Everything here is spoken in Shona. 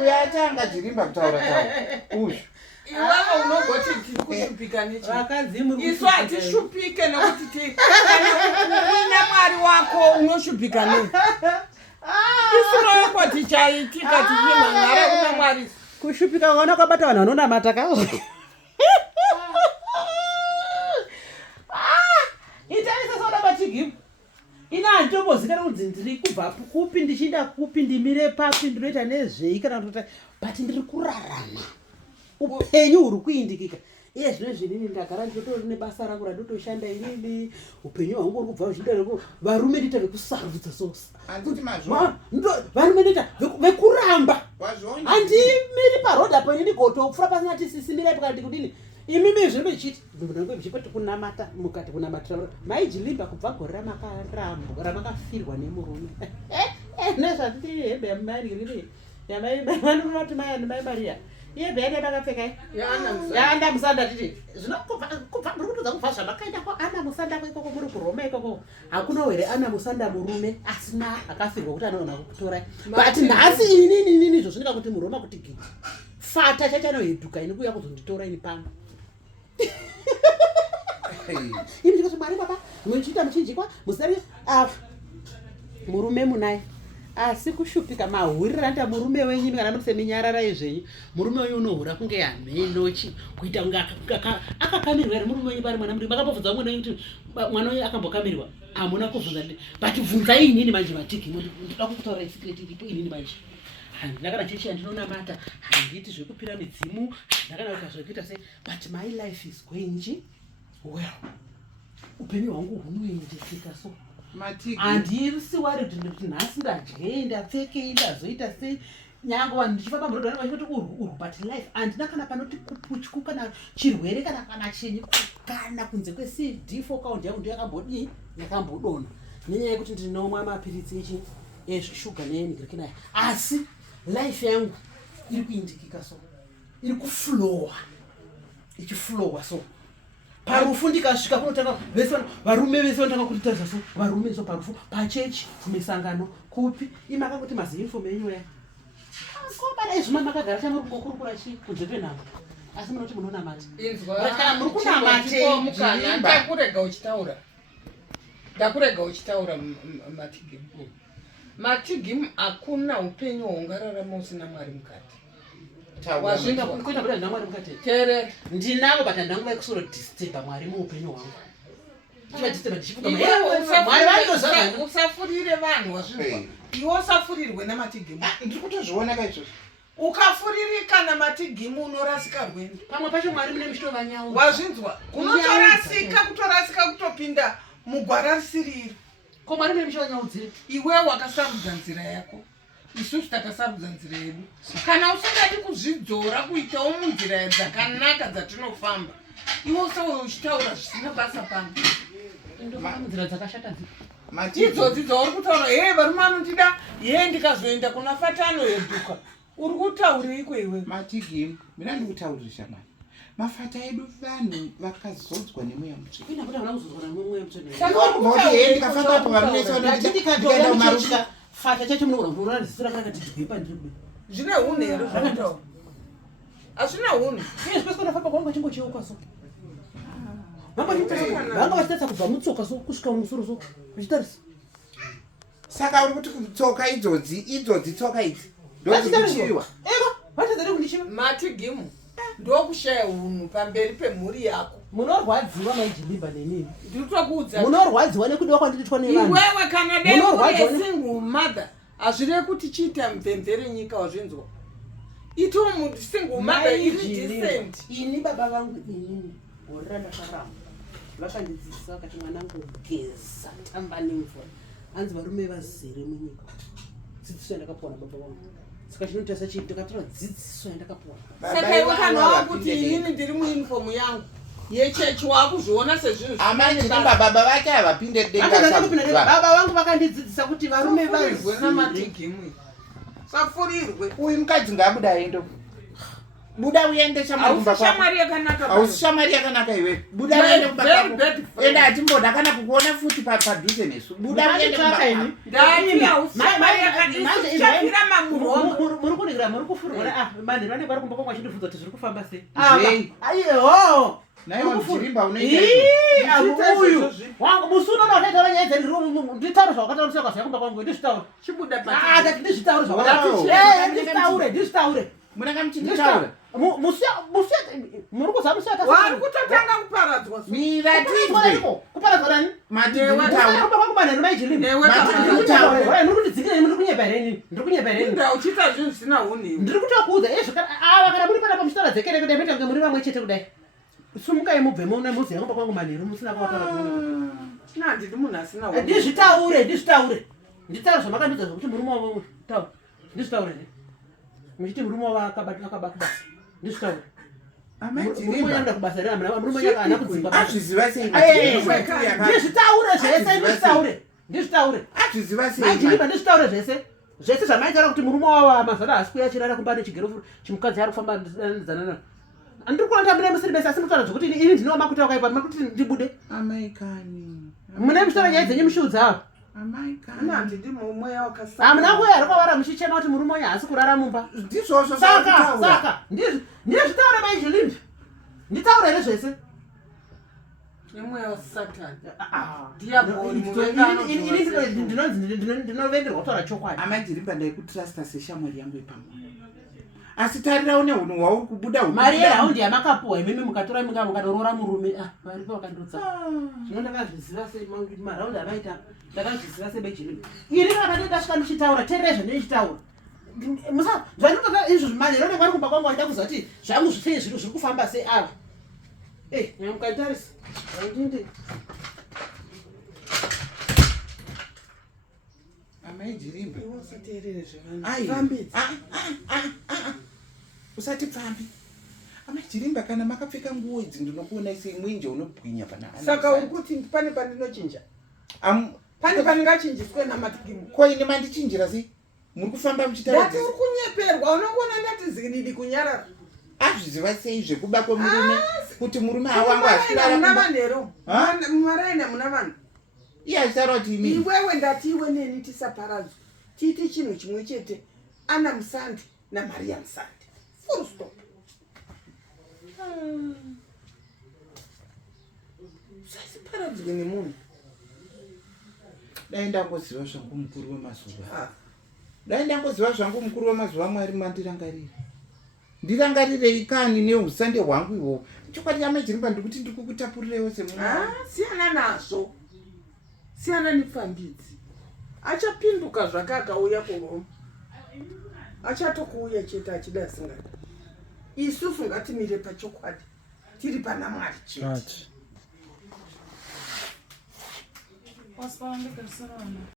uyatanga dzirimba kutaura uyu iwewe unogoti tiri kushupika nechi isu hatishupike nekuti uina mwari wako unoshupika nei isinoyeko tichaitika tichimhanhara kuna mwari kushupika wana kwabata vanhu vanonamata kawo itaisasona matigimu ina handitombozikana kunzi ndiri kubva kupi ndichienda kupi ndimire papi ndinoita nezvei kana kuti but ndiri kurarama upenyu huri kuindikika iye zvino zvinini ndagara ndinotori nebasa rangu randotoshanda inini upenyu hwangu uri kubva uchiita varume ndita vekusarudza varume ndita vekuramba handimiri parodhi apo inini gotopfura pasina tisisimirai pakati kudini imimi zvino ichiti zvipoti kunamata mukati kunamatira maijilimba kubva gore ramakafirwa nemurume nezvatiti hembe yamaririre yamaivanoti mai Maria yembe yake makapfeka yaanda musanda titi zvinokubva muri kutodza kubva zvamakaenda kwaana musanda kwaikoko muri kuroma ikoko hakuna were ana musanda murume asina akafirwa kuti anoona kutora but nhasi inini izvo zvinoita kuti muroma kuti giti fata chachanoheduka ini kuuya kuzonditora ini pano ini ndikati mwari baba muchiita muchinjikwa musari murume munai asi kushupika mahurira nda murume wenyu kana muri seminyarara izvenyu murume wenyu unohura kunge yamhenochi kuita kunge akakamirwa ere murume wenyu pari mwana muri makambobvunza mwana wenyu kuti mwana wenyu akambokamirwa hamuna kubvunza but bvunzai inini manje matiki ndinoda kutaura secret iripo inini manje handina kana chechi handinonamata handiti zvekupira midzimu handina kana zvekuita sei but my life is going well upenyu hwangu hunoendeseka so handisi worried kuti nhasi ndadyei ndapfekei ndazoita sei nyange vanhu ndichifamba murodhi vachiti uru but life handina kana panoti kuputyu kana chirwere kana chinyi kana kunze kwecd4 count yangu ndiyo yakambodii yakambodona nenyaya yekuti ndinomwa mapiritsi echi eshuga nenigirikinaya asi life yangu iri kuindikika so iri kuflowa ichiflowa so parufu ndikasvika kunotanga varume vese vanotanga kutitarisa so varume so parufu pachechi misangano kupi imakangoti maziinfomu enyu ya kombana izvima makagara chamurukokurukura chi kunze kwenhamo asi munoti munonamata kana muri kunamata ndakurega uchitaura matigimu hakuna upenyu hwaungararama usina mwari mukati tere ndinavo but handangova kusoro disturba mwari muupenyu hwangu usafurire vanhu wazvinzwa iwe usafurirwe namatigimu ndiri kutozviona kaizvozvo ukafuririka namatigimu unorasika rwendo pamwe pacho mwari mune muchitovanyau wazvinzwa kutorasika kutopinda mugwara risiriro ko mwari mune muchitovanyau dziri iwe wakasarudza nzira yako isusu takasarudza nzira yedu kana usingadi kuzvidzora kuitawo munzira dzakanaka dzatinofamba iwe usawe uchitaura zvisina basa pano nzira dzakashata idzodzi dzauri kutaura varume anotida ndikazoenda kuna fatano yeduka uri kutauriko iwe matigimu mina ndikutaurira shamani mafata edu vanhu vakazodzwa nemweya mutsvendikafambapo varumesoandikaenda fata chacho munogona kutorazisira kakati dhipa ndiribe zvine hune here zvakataura hazvina hune iye zvipesikonafamba kwangu achimbocheuka so vanga vachitarisa kubva mutsoka so kusvika mumusoro so vachitarisa saka uri kuti tsoka idzodzi tsoka idzi ndodzichiwa vatadzare kundichiva matigimu ndokushaya unhu pamberi pemhuri yako munorwadziwa maijilimba nenini ndinotokuudza munorwadziwa nekudiwa kwandiitwa nevanhu iwewe kana dei single mother hazvire kuti chiita mvemvere nyika wazvinzwa ito single mother iri decent ini baba vangu inini gore randakaramba vakandidzidzisa vakati mwanangu geza tamba nemvura hanzi varume vazere munyika dzidziso yandakapuwa nababa vangu saka chinotarisa chii ndakatora dzidziso yandakapuwa saka iwe kana wakuti inini ndiri muunifomu yangu yechechi wakuzviona sezvinhu baba vake havapinde baba vangu vakandidzidzisa kuti varume vazere namatigimwe safurirwe uyu mukadzi ngaabuda aendo buda uende shamwari kumba kwako. Shamwari yakanaka. Ausi shamwari yakanaka iwe. Buda uende kumba kwako. Enda atimboda kana kukuona futi padhuze nesu. Buda uende kumba kwako. Ndati ausi shamwari yakanaka. Chapira mamuromo. Muri kunigira muri kufurwa. Mani vane vari kumba kwako vachindifudza kuti zviri kufamba sei. Aiyo. Nayo Muchirimba unoita izvo. Uyu. Wangu musuna unoita vanyaidza nditauro zvawakataura saka kumba kwangu ndizvitaura. Chibuda pati. Ndati ndizvitaura zvawakataura. Ndizvitaure. Munanga muchinditaura. Muri kuzama musiyata. Wari kutotanga kuparadzwa. Mira tizwe. Kuparadzwa nani? Madhitaura. Kumba kwangu mani Muchirimba. Newe taura. Muri kutidzikira muri kunyebereni. Ndiri kunyebereni. Nda uchita zvinhu zvisina huni. Ndiri kutokuudza ava kana muri panapa muchitaura dzekere kuti ndapita muri vamwe chete kudai. Sumukai mubve mune muziya kumba kwangu manheru musina kwataura kuti ndiri munhu asina huni. Ndizvitaure. Nditaura zvamakandudza zvokuti murume wavo taura. Ndizvitaure. Muchiti murume wavo akabata kubasa. Ndizvitaure. Murume yanga kubasa rera murume yanga ana kudzimba. Azviziva sei? Ndizvitaure zvese. Ndizvitaure. Azviziva sei? Majirimba ndizvitaure zvese. Zvese zvamaitaura kuti murume wavo mazara asi kuya chirara kumba nechigero chimukadzi ari kufamba ndidzanana. Andiri kuona tambire musiri besa asi mutaura zvokuti ini ndinowa makuta wakaipa makuti ndibude. Amai kani. Mune mushora nyaya dzenyu mushudza. Amai kani. Nandi ndi mumweya wakasaka. Hamuna kuya ari kwavara muchichema kuti murume uyu haasi kurara mumba. Ndizvozvo Saka ndizvitaure Muchirimba. Nditaure here zvese. Nemweya wasatani. Ndinovengerwa kutaura chokwadi. Amai Muchirimba ndaikutrasta seshamwari yangu ipamwe. Asi tarira une hunhu hwauri kubuda hunhu. Mari yeraundi yamakapuwa imimi mukatora mukadorora murume. Varipo vakandotsa. Ndakazviziva sei maraundi avaita. Ndakazviziva sei Muchirimba. Ini vakati ndasvika ndichitaura teerera zvandinochitaura. Musa zvandinotaura izvo manheru anenge ari kumba kwangu vaida kuzati zvangu zvitei zviro zviri kufamba sei ava. Nyamukatarisa. Ndinde. Amai Muchirimba. Usateerere zvavanhu. Usati pfambi. Amai Muchirimba kana makapfeka nguo idzi ndinokuona semwenje unobwinya pana. Saka uri kuti pane pandinochinja. Pane pandingachinjiswe namatikimu. Ko ine mandichinjira sei? Muri kufamba muchitaura. Ndati uri kunyeperwa unongoona ndati zvinidi kunyarara. Azviziva sei zvekuba kwemurume kuti murume hawangu asirara muna vanhero. Mumaraina muna vanhu. Iye achitaura kuti imi. Iwewe ndati iwe neni tisaparadzwa. Tiiti chinhu chimwe chete. Ana Musandi naMaria Musandi. Full stop. Sasiparadzwe nemunhu. Dai ndangoziva zvangu mukuru wemazuva. Dai ndangoziva zvangu mukuru wemazuva Mwari mandirangarire. Ndirangarirei kani neusande hwangu ihwo. Chokwadi Amai Muchirimba ndikuti ndiri kukutapurirewo semunhu. Siyana nazvo. Siyana nepfambidzi. Achapinduka zvake akauya kuroma. Achatokuuya chete achida asingadi. Isusu ngatimire pachokwadi. Tiri pana Mwari chete.